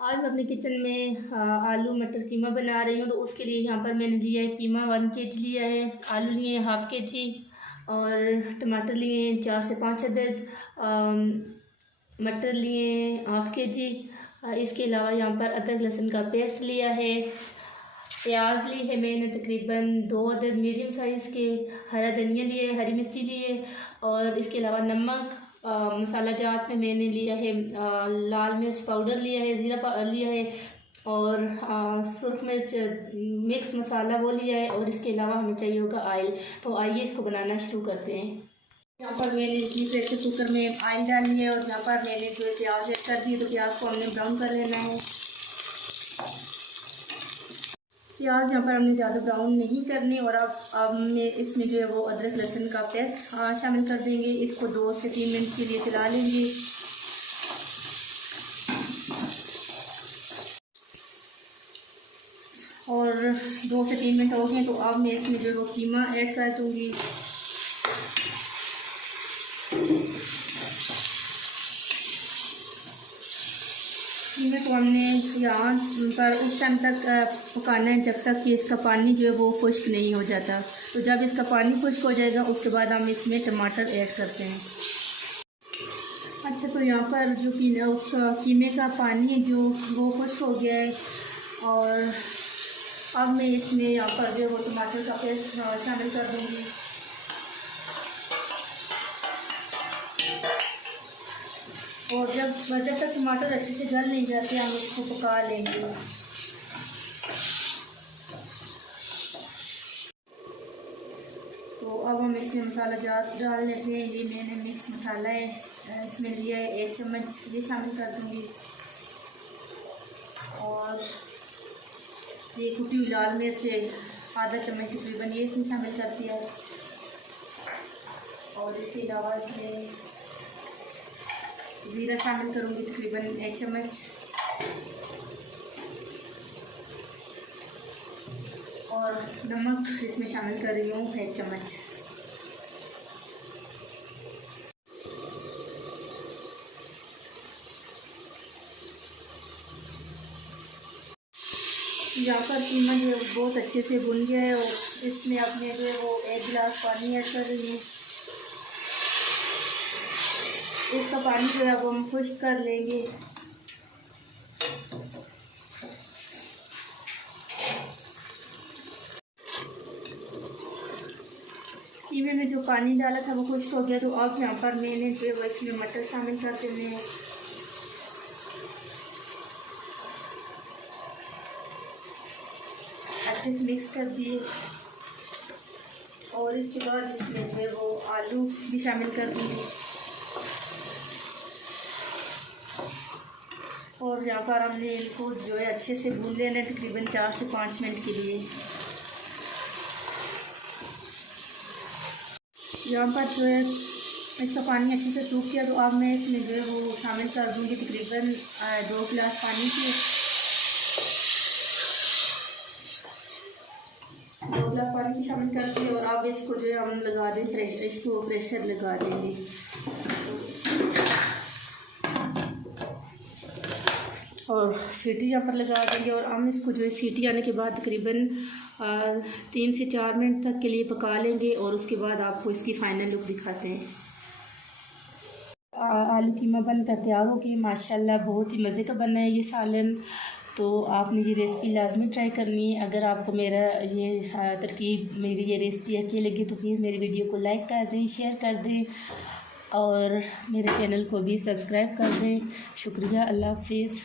आज मैं अपने किचन में आलू मटर कीमा बना रही हूँ। तो उसके लिए यहाँ पर मैंने लिया है कीमा 1 kg लिया है, आलू लिए हैं 1/2 kg और टमाटर लिए हैं 4 से 5 अदद, मटर लिए हैं 1/2 kg। इसके अलावा यहाँ पर अदरक लहसुन का पेस्ट लिया है, प्याज ली है मैंने तकरीबन 2 अदद मीडियम साइज़ के, हरा धनिया लिए, हरी मिर्ची लिए और इसके अलावा नमक। मसाला जात में मैंने लिया है लाल मिर्च पाउडर लिया है, ज़ीरा लिया है और सुरख मिर्च मिक्स मसाला वो लिया है और इसके अलावा हमें चाहिए होगा ऑयल। तो आइए इसको बनाना शुरू करते हैं। यहाँ पर मैंने इसी प्रेशर कुकर में ऑयल डाल लिया है और यहाँ पर मैंने जो प्याज ऐड कर दिए। तो प्याज को हमने ब्राउन कर लेना है। प्याज यहाँ पर हमने ज़्यादा ब्राउन नहीं करनी और अब मैं इसमें जो है वो अदरक लहसुन का पेस्ट शामिल कर देंगे। इसको 2 से 3 मिनट के लिए चला लेंगे। और 2 से 3 मिनट हो गए तो अब मैं इसमें जो है वो कीमा ऐड कर दूँगी। कीमे को हमने यहाँ पर उस टाइम तक पकाना है जब तक कि इसका पानी जो है वो खुश्क नहीं हो जाता। तो जब इसका पानी खुश्क हो जाएगा उसके बाद हम इसमें टमाटर ऐड करते हैं। अच्छा, तो यहाँ पर जो उसका कीमे का पानी है जो वो खुश्क हो गया है और अब मैं इसमें यहाँ पर जो है वो टमाटर का पेस्ट शामिल कर दूँगी। और जब तक टमाटर अच्छे से गल नहीं जाते हम इसको पका लेंगे। तो अब हम इसमें मसाला डाल लेते हैं। ये मैंने मिक्स मसाला है इसमें लिया है 1 चम्मच, ये शामिल कर दूँगी। और ये कुटी हुई लाल मिर्च आधा चम्मच तकरीबन ये इसमें शामिल कर दिया है। और इसके अलावा इसमें ज़ीरा शामिल करूँगी तकरीबन 1 चम्मच और नमक इसमें शामिल कर रही हूँ 1 चम्मच। यहाँ पर कीमा जो है बहुत अच्छे से भुन गया है और इसमें अपने जो है वो 1 गिलास पानी ऐड कर रही हूँ। इसका पानी जो है वो हम खुश्क कर लेंगे। कीमे में जो पानी डाला था वो खुश्क हो गया। तो अब यहाँ पर मैंने जो है वो इसमें मटर शामिल कर देने हैं। अच्छे से मिक्स कर दिए और इसके बाद इसमें जो है वो आलू भी शामिल कर दूँगी। और यहाँ पर हमने इनको जो है अच्छे से भून लेना है तकरीबन 4 से 5 मिनट के लिए। यहाँ पर जो है इसका पानी अच्छे से सूख गया। तो अब मैं इसमें जो है वो शामिल कर दूँगी तकरीबन 2 गिलास पानी के, 2 गिलास पानी की शामिल कर दिए। और अब इसको जो है हम लगा दें इसको प्रेशर लगा देंगे। और सीटी यहाँ पर लगा देंगे और हम इसको जो है सीटी आने के बाद तकरीबन 3 से 4 मिनट तक के लिए पका लेंगे और उसके बाद आपको इसकी फ़ाइनल लुक दिखाते हैं। आलू कीमा बनकर तैयार हो गई माशाल्लाह। बहुत ही मज़े का बना है ये सालन। तो आपने ये रेसिपी लाजमी ट्राई करनी है। अगर आपको मेरा ये तरकीब मेरी ये रेसिपी अच्छी लगी तो प्लीज़ मेरी वीडियो को लाइक कर दें, शेयर कर दें और मेरे चैनल को भी सब्सक्राइब कर दें। शुक्रिया। अल्लाह हाफ़िज़।